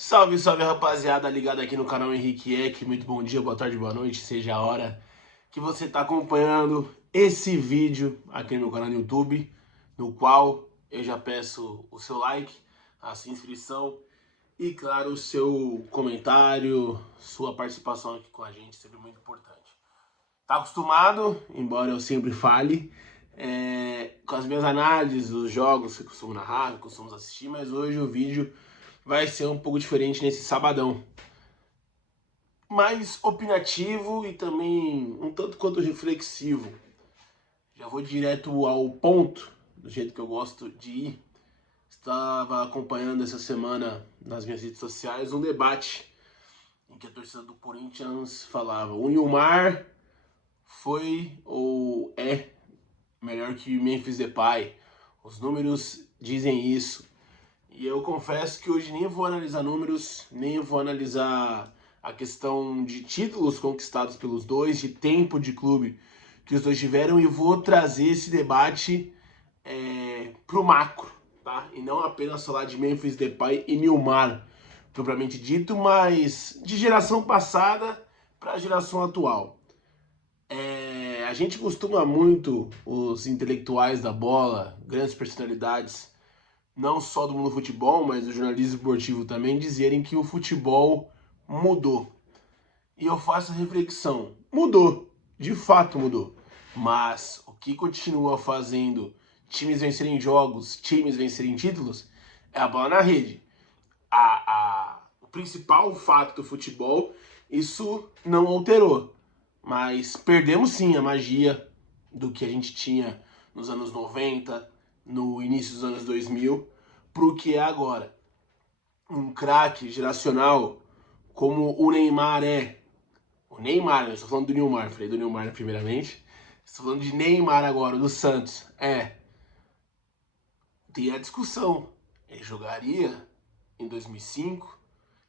Salve, salve rapaziada, ligado aqui no canal Henrique Eck. Muito bom dia, boa tarde, boa noite, seja a hora que você está acompanhando esse vídeo aqui no meu canal no YouTube, no qual eu já peço o seu like, a sua inscrição e, claro, o seu comentário, sua participação aqui com a gente, sempre muito importante. Tá acostumado, embora eu sempre fale, com as minhas análises dos jogos que eu costumo narrar, que eu costumo assistir, mas hoje o vídeo vai ser um pouco diferente nesse sabadão. Mais opinativo e também um tanto quanto reflexivo. Já vou direto ao ponto, do jeito que eu gosto de ir. Estava acompanhando essa semana nas minhas redes sociais um debate em que a torcida do Corinthians falava: o Nilmar foi ou é melhor que o Memphis Depay. Os números dizem isso. E eu confesso que hoje nem vou analisar números, nem vou analisar a questão de títulos conquistados pelos dois, de tempo de clube que os dois tiveram, e vou trazer esse debate pro macro, tá? E não apenas falar de Memphis Depay e Nilmar, propriamente dito, mas de geração passada para a geração atual. A gente costuma muito, os intelectuais da bola, grandes personalidades, não só do mundo do futebol, mas do jornalismo esportivo também, dizerem que o futebol mudou. E eu faço a reflexão, mudou, de fato mudou. Mas o que continua fazendo times vencerem jogos, times vencerem títulos, é a bola na rede. O principal fato do futebol, isso não alterou. Mas perdemos sim a magia do que a gente tinha nos anos 90, no início dos anos 2000, pro que é agora. Um craque geracional como o Neymar é. O Neymar, eu estou falando do Nilmar, falei do Nilmar primeiramente. Estou falando de Neymar agora, do Santos. Tem a discussão. Ele jogaria em 2005?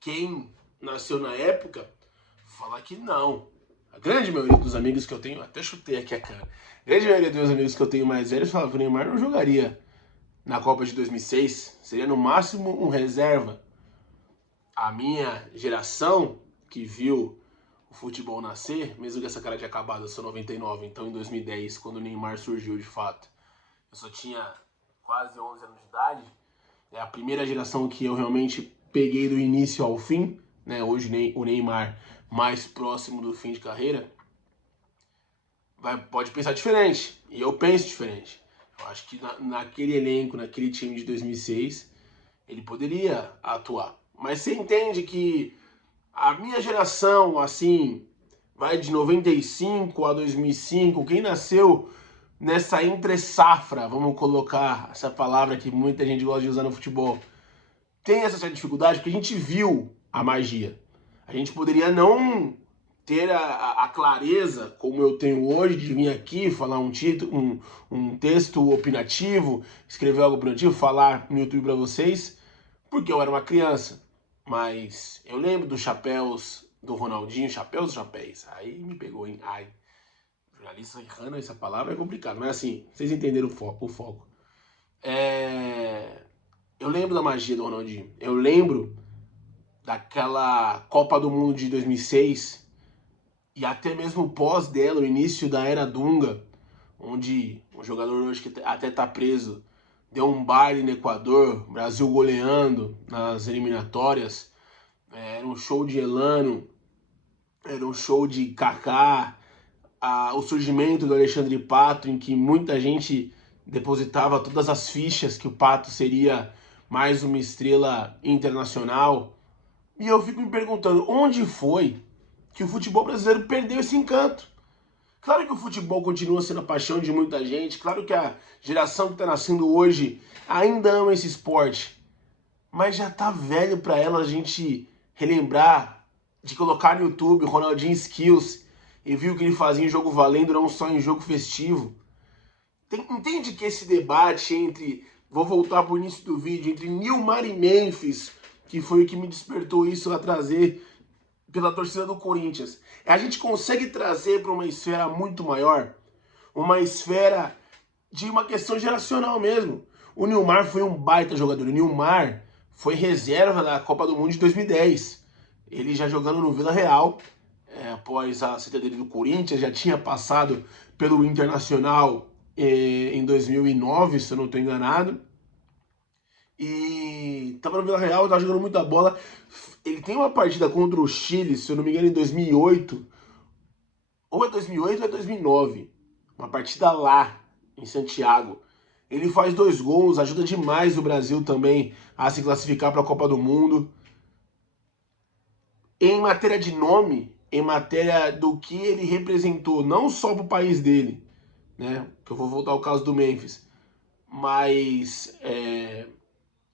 Quem nasceu na época fala que não. A grande maioria dos amigos que eu tenho, até chutei aqui a cara, a grande maioria dos meus amigos que eu tenho mais velhos falavam que o Neymar não jogaria na Copa de 2006, seria no máximo um reserva. A minha geração, que viu o futebol nascer, mesmo com essa cara de acabada, eu sou 99, então em 2010, quando o Neymar surgiu de fato, eu só tinha quase 11 anos de idade, é a primeira geração que eu realmente peguei do início ao fim, né? Hoje o Neymar mais próximo do fim de carreira, pode pensar diferente, e eu penso diferente. Eu acho que naquele elenco, naquele time de 2006, ele poderia atuar. Mas você entende que a minha geração, assim, vai de 95 a 2005, quem nasceu nessa entre-safra, vamos colocar essa palavra que muita gente gosta de usar no futebol, tem essa certa dificuldade porque a gente viu a magia. A gente poderia não ter a clareza, como eu tenho hoje, de vir aqui falar um título, um texto opinativo, escrever algo opinativo, falar no YouTube para vocês, porque eu era uma criança. Mas eu lembro dos chapéus do Ronaldinho, chapéus ou chapéus? Aí me pegou, hein? Ai, jornalista errando essa palavra é complicado, mas assim, vocês entenderam o foco. Eu lembro da magia do Ronaldinho. Eu lembro daquela Copa do Mundo de 2006 e até mesmo pós dela, o início da era Dunga, onde o jogador hoje que até tá preso deu um baile no Equador, Brasil goleando nas eliminatórias, era um show de Elano, era um show de Kaká, o surgimento do Alexandre Pato, em que muita gente depositava todas as fichas que o Pato seria mais uma estrela internacional. E eu fico me perguntando, onde foi que o futebol brasileiro perdeu esse encanto? Claro que o futebol continua sendo a paixão de muita gente, claro que a geração que está nascendo hoje ainda ama esse esporte, mas já tá velho para ela a gente relembrar de colocar no YouTube Ronaldinho Skills e viu o que ele fazia em jogo valendo, não só em jogo festivo. Entende que esse debate entre, vou voltar pro início do vídeo, entre Nilmar e Memphis, que foi o que me despertou isso a trazer pela torcida do Corinthians, a gente consegue trazer para uma esfera muito maior, uma esfera de uma questão geracional mesmo. O Nilmar foi um baita jogador, o Nilmar foi reserva da Copa do Mundo de 2010. Ele já jogando no Vila Real, após a saída dele do Corinthians, já tinha passado pelo Internacional em 2009, se eu não estou enganado. E tava no Vila Real, tava jogando muita bola. Ele tem uma partida contra o Chile, se eu não me engano, em 2008. Ou é 2008 ou é 2009. Uma partida lá, em Santiago. Ele faz 2 gols, ajuda demais o Brasil também a se classificar para a Copa do Mundo. Em matéria de nome, em matéria do que ele representou, não só para o país dele, né? Que eu vou voltar ao caso do Memphis, mas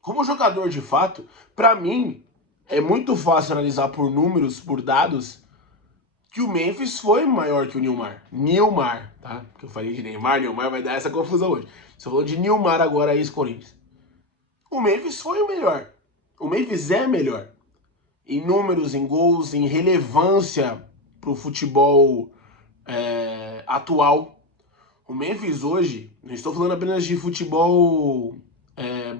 como jogador de fato, para mim é muito fácil analisar por números, por dados, que o Memphis foi maior que o Nilmar. Nilmar, tá? Porque eu falei de Neymar, Nilmar vai dar essa confusão hoje. Estou falando de Nilmar agora, ex-Corinthians. O Memphis foi o melhor. O Memphis é melhor. Em números, em gols, em relevância para o futebol atual. O Memphis hoje, não estou falando apenas de futebol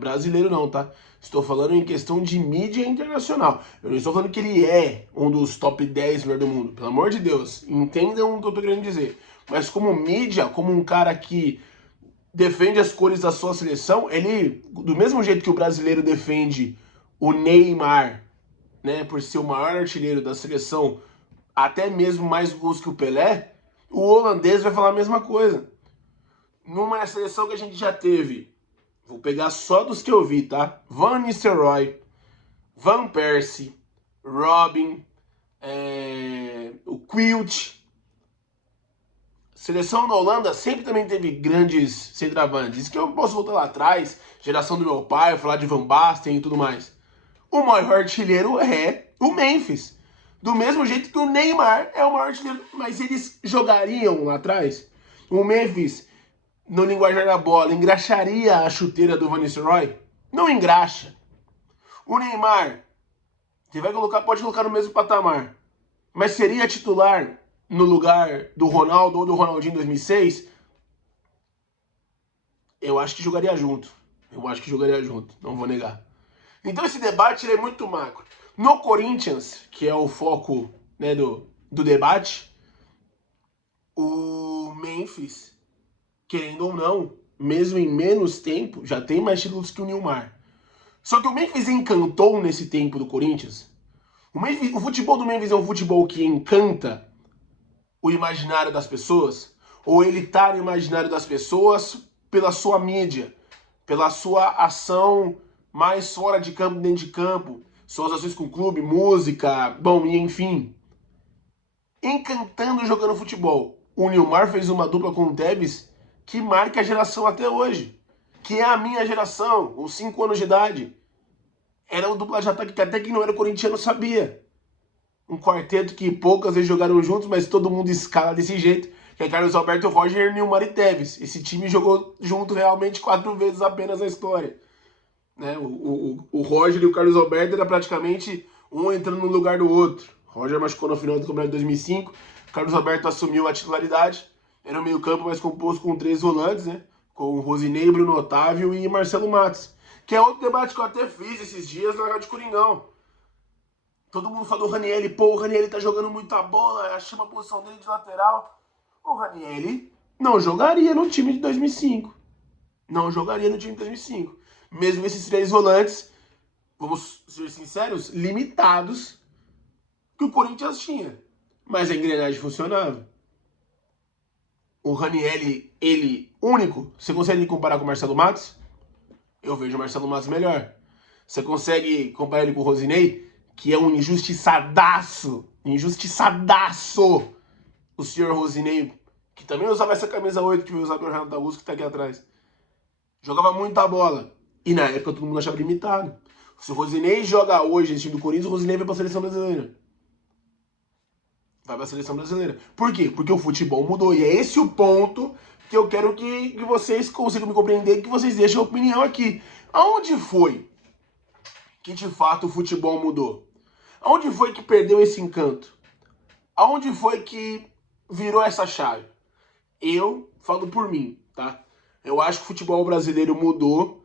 brasileiro não, tá? Estou falando em questão de mídia internacional. Eu não estou falando que ele é um dos top 10 melhor do mundo. Pelo amor de Deus, entendam o que eu estou querendo dizer. Mas como mídia, como um cara que defende as cores da sua seleção, ele, do mesmo jeito que o brasileiro defende o Neymar, né, por ser o maior artilheiro da seleção, até mesmo mais gols que o Pelé, o holandês vai falar a mesma coisa. Numa seleção que a gente já teve, vou pegar só dos que eu vi, tá? Van Nistelrooy, Van Persie, Robin, o Kwilt. Seleção da Holanda sempre também teve grandes centroavantes. Isso que eu posso voltar lá atrás, geração do meu pai, falar de Van Basten e tudo mais. O maior artilheiro é o Memphis. Do mesmo jeito que o Neymar é o maior artilheiro. Mas eles jogariam lá atrás? O Memphis, no linguajar da bola, engraxaria a chuteira do Van Nistelrooy? Não engraxa. O Neymar, você vai colocar, pode colocar no mesmo patamar. Mas seria titular no lugar do Ronaldo ou do Ronaldinho em 2006? Eu acho que jogaria junto. Não vou negar. Então esse debate ele é muito macro. No Corinthians, que é o foco, né, do debate, o Memphis, querendo ou não, mesmo em menos tempo, já tem mais títulos que o Nilmar. Só que o Memphis encantou nesse tempo do Corinthians. O futebol do Memphis é um futebol que encanta o imaginário das pessoas, ou ele tá no imaginário das pessoas pela sua mídia, pela sua ação mais fora de campo, dentro de campo, suas ações com o clube, música, bom, e enfim. Encantando jogando futebol. O Nilmar fez uma dupla com o Tevez que marca a geração até hoje, que é a minha geração, os 5 anos de idade. Era uma dupla de ataque que até quem não era corintiano sabia. Um quarteto que poucas vezes jogaram juntos, mas todo mundo escala desse jeito, que é Carlos Alberto, Roger, Nilmar e Tevez. Esse time jogou junto realmente 4 vezes apenas na história. Né? O Roger e o Carlos Alberto era praticamente um entrando no lugar do outro. Roger machucou no final do campeonato de 2005, Carlos Alberto assumiu a titularidade, era um meio campo mais composto com 3 volantes, né? Com o Rosinei, Bruno Otávio e Marcelo Matos. Que é outro debate que eu até fiz esses dias na Rádio Coringão. Todo mundo falou do Ranieri, pô, o Ranieri tá jogando muita bola, chama a posição dele de lateral. O Ranieri não jogaria no time de 2005. Não jogaria no time de 2005. Mesmo esses 3 volantes, vamos ser sinceros, limitados, que o Corinthians tinha. Mas a engrenagem funcionava. O Ranieri, ele único, você consegue comparar com o Marcelo Matos? Eu vejo o Marcelo Matos melhor. Você consegue comparar ele com o Rosinei, que é um injustiçadaço, o senhor Rosinei, que também usava essa camisa 8 que veio usar do Renato Augusto, que tá aqui atrás. Jogava muita bola. E na época todo mundo achava limitado. Se o Rosinei joga hoje nesse time do Corinthians, o Rosinei vai pra seleção brasileira. Vai pra seleção brasileira. Por quê? Porque o futebol mudou. E é esse o ponto que eu quero que vocês consigam me compreender, que vocês deixem a opinião aqui. Aonde foi que de fato o futebol mudou? Aonde foi que perdeu esse encanto? Aonde foi que virou essa chave? Eu falo por mim, tá? Eu acho que o futebol brasileiro mudou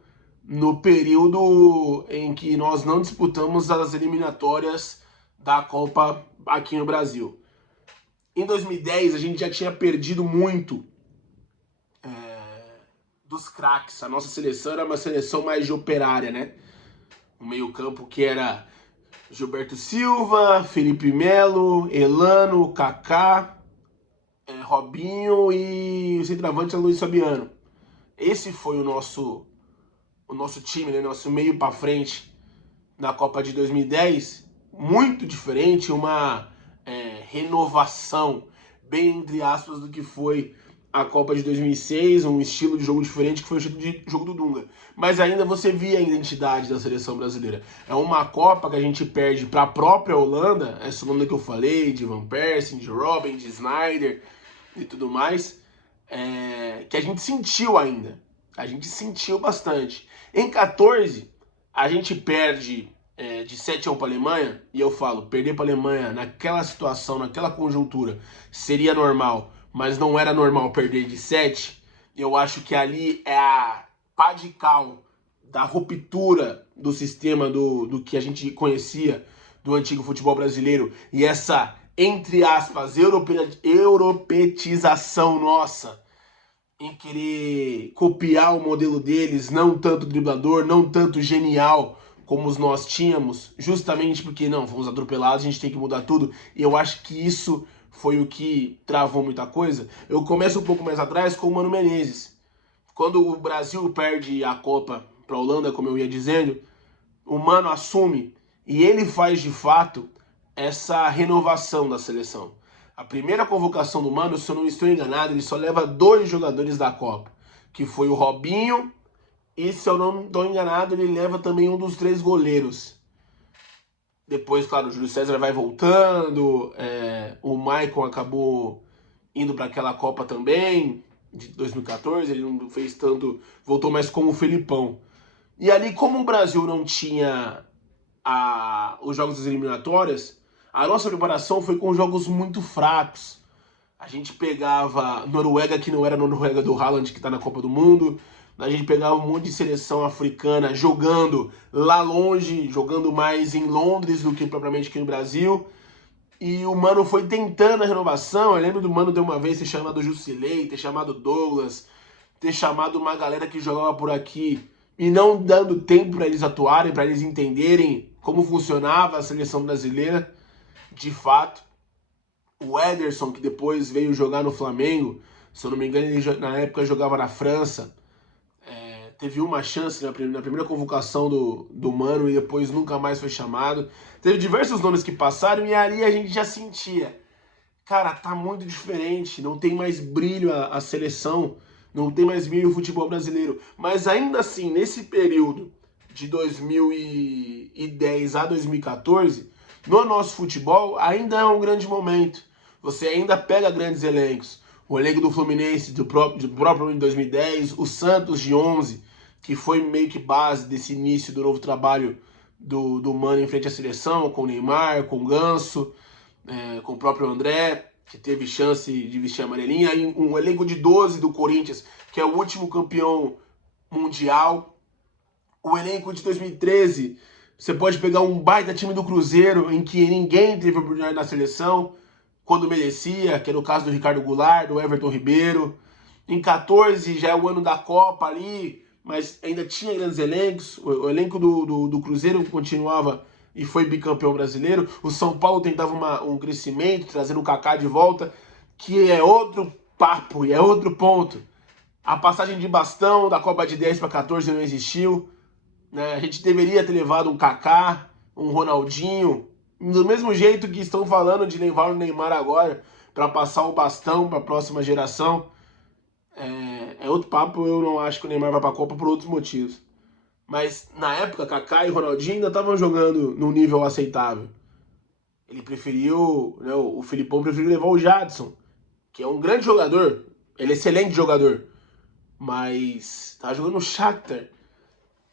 no período em que nós não disputamos as eliminatórias da Copa aqui no Brasil. Em 2010, a gente já tinha perdido muito dos craques. A nossa seleção era uma seleção mais de operária, né? O meio-campo que era Gilberto Silva, Felipe Melo, Elano, Kaká, Robinho e o centroavante é Luiz Fabiano. Esse foi o nosso time, né? Nosso meio para frente na Copa de 2010. Muito diferente, uma renovação, bem entre aspas, do que foi a Copa de 2006, um estilo de jogo diferente que foi o estilo de jogo do Dunga. Mas ainda você via a identidade da seleção brasileira. É uma Copa que a gente perde para a própria Holanda, essa Holanda que eu falei, de Van Persie, de Robben, de Sneijder e tudo mais, que a gente sentiu ainda. A gente sentiu bastante. Em 14, a gente perde de 7-1 para a Alemanha, e eu falo, perder para a Alemanha naquela situação, naquela conjuntura, seria normal, mas não era normal perder de 7. Eu acho que ali é a pá de cal da ruptura do sistema do que a gente conhecia do antigo futebol brasileiro, e essa, entre aspas, europeização nossa, em querer copiar o modelo deles, não tanto driblador, não tanto genial como nós tínhamos, justamente porque não, fomos atropelados, a gente tem que mudar tudo, e eu acho que isso foi o que travou muita coisa. Eu começo um pouco mais atrás com o Mano Menezes. Quando o Brasil perde a Copa para a Holanda, como eu ia dizendo, o Mano assume e ele faz de fato essa renovação da seleção. A primeira convocação do Mano, se eu não estou enganado, ele só leva 2 jogadores da Copa, que foi o Robinho e, se eu não estou enganado, ele leva também um dos 3 goleiros. Depois, claro, o Júlio César vai voltando, o Maicon acabou indo para aquela Copa também, de 2014, ele não fez tanto, voltou mais como o Felipão. E ali, como o Brasil não tinha os jogos das eliminatórias, a nossa preparação foi com jogos muito fracos. A gente pegava Noruega, que não era a Noruega do Haaland, que está na Copa do Mundo. A gente pegava um monte de seleção africana jogando lá longe, jogando mais em Londres do que propriamente aqui no Brasil. E o Mano foi tentando a renovação. Eu lembro do Mano de uma vez ter chamado Jusilei, ter chamado Douglas, ter chamado uma galera que jogava por aqui e não dando tempo para eles atuarem, para eles entenderem como funcionava a seleção brasileira, de fato. O Ederson, que depois veio jogar no Flamengo, se eu não me engano, ele na época jogava na França, teve uma chance na primeira convocação do Mano e depois nunca mais foi chamado. Teve diversos nomes que passaram e ali a gente já sentia, cara, tá muito diferente, não tem mais brilho a seleção, não tem mais brilho o futebol brasileiro. Mas ainda assim, nesse período de 2010 a 2014, no nosso futebol ainda é um grande momento. Você ainda pega grandes elencos. O elenco do Fluminense, do próprio em 2010, o Santos de 11, que foi meio que base desse início do novo trabalho do Mano em frente à seleção, com o Neymar, com o Ganso, com o próprio André, que teve chance de vestir a amarelinha, e um elenco de 12 do Corinthians, que é o último campeão mundial. O elenco de 2013, você pode pegar um baita time do Cruzeiro, em que ninguém teve oportunidade na seleção, quando merecia, que era o caso do Ricardo Goulart, do Everton Ribeiro. Em 14 já é o ano da Copa ali, mas ainda tinha grandes elencos. O elenco do Cruzeiro continuava e foi bicampeão brasileiro. O São Paulo tentava um crescimento, trazendo o Kaká de volta, que é outro papo e é outro ponto. A passagem de bastão da Copa de 10 para 14 não existiu. Né? A gente deveria ter levado um Kaká, um Ronaldinho, do mesmo jeito que estão falando de levar o Neymar agora para passar o bastão para a próxima geração. É outro papo, eu não acho que o Neymar vai para a Copa por outros motivos. Mas na época, Kaká e Ronaldinho ainda estavam jogando num nível aceitável. Ele preferiu, né, o Felipão preferiu levar o Jadson, que é um grande jogador, ele é excelente jogador, mas tá jogando no Shakhtar,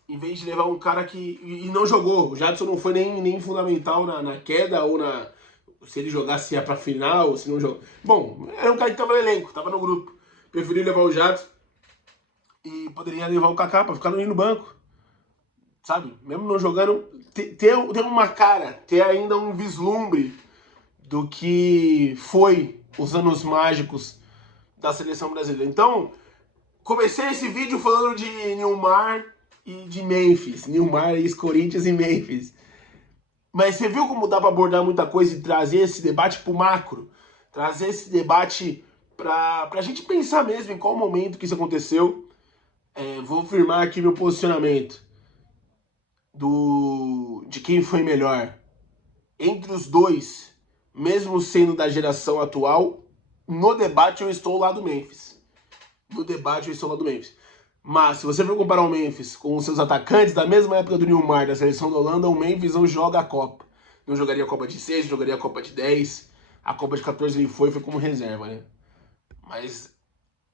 em vez de levar um cara que... E não jogou. O Jadson não foi nem fundamental na queda ou se ele jogasse ia pra final, se não jogou. Bom, era um cara que tava no elenco, tava no grupo. Preferiu levar o Jadson e poderia levar o Kaká pra ficar no banco. sabe? Mesmo não jogando, ter uma cara, ter ainda um vislumbre do que foi os anos mágicos da seleção brasileira. Então, comecei esse vídeo falando de Nilmar e de Memphis. Nilmar, ex-Corinthians e Memphis. Mas você viu como dá para abordar muita coisa e trazer esse debate pro macro? Trazer esse debate pra gente pensar mesmo em qual momento que isso aconteceu. Vou firmar aqui meu posicionamento de quem foi melhor. Entre os dois, mesmo sendo da geração atual, no debate eu estou lá do Memphis. No debate eu estou lá do Memphis. Mas se você for comparar o Memphis com os seus atacantes da mesma época do Nilmar, da seleção da Holanda, o Memphis não joga a Copa. Não jogaria a Copa de 6, não jogaria a Copa de 10. A Copa de 14 ele foi como reserva, né? Mas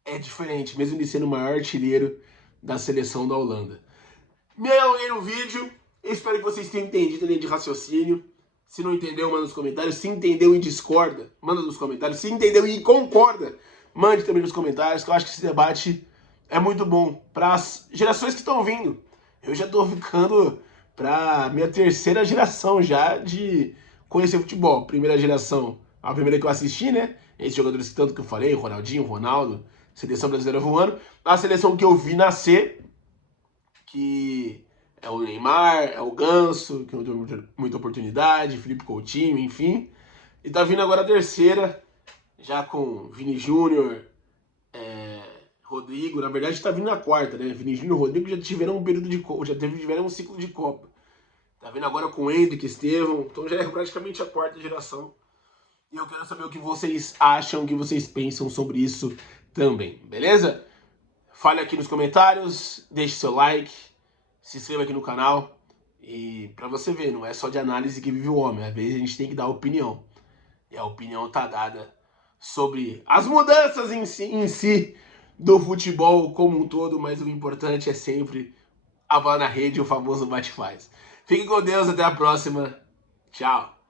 é diferente, mesmo ele sendo o maior artilheiro da seleção da Holanda. Me alonguei no vídeo, espero que vocês tenham entendido a linha de raciocínio. Se não entendeu, manda nos comentários. Se entendeu e discorda, manda nos comentários. Se entendeu e concorda, mande também nos comentários, que eu acho que esse debate é muito bom para as gerações que estão vindo. Eu já estou ficando para minha terceira geração já de conhecer futebol. Primeira geração, a primeira que eu assisti, né? Esses jogadores que tanto que eu falei, Ronaldinho, Ronaldo, seleção brasileira voando. A seleção que eu vi nascer, que é o Neymar, é o Ganso, que não deu muita oportunidade, Felipe Coutinho, enfim. E tá vindo agora a terceira, já com Vini Júnior, Rodrigo. Na verdade tá vindo a quarta, né? Vini Júnior e Rodrigo já tiveram um período de Copa, tiveram um ciclo de Copa. Tá vindo agora com Endrick, Estevão, então já é praticamente a quarta geração. E eu quero saber o que vocês acham, o que vocês pensam sobre isso também, beleza? Fale aqui nos comentários, deixe seu like, se inscreva aqui no canal. E pra você ver, não é só de análise que vive o homem, às vezes a gente tem que dar opinião. E a opinião tá dada sobre as mudanças em si do futebol como um todo, mas o importante é sempre a bola na rede, o famoso bate-faz. Fique com Deus, até a próxima. Tchau.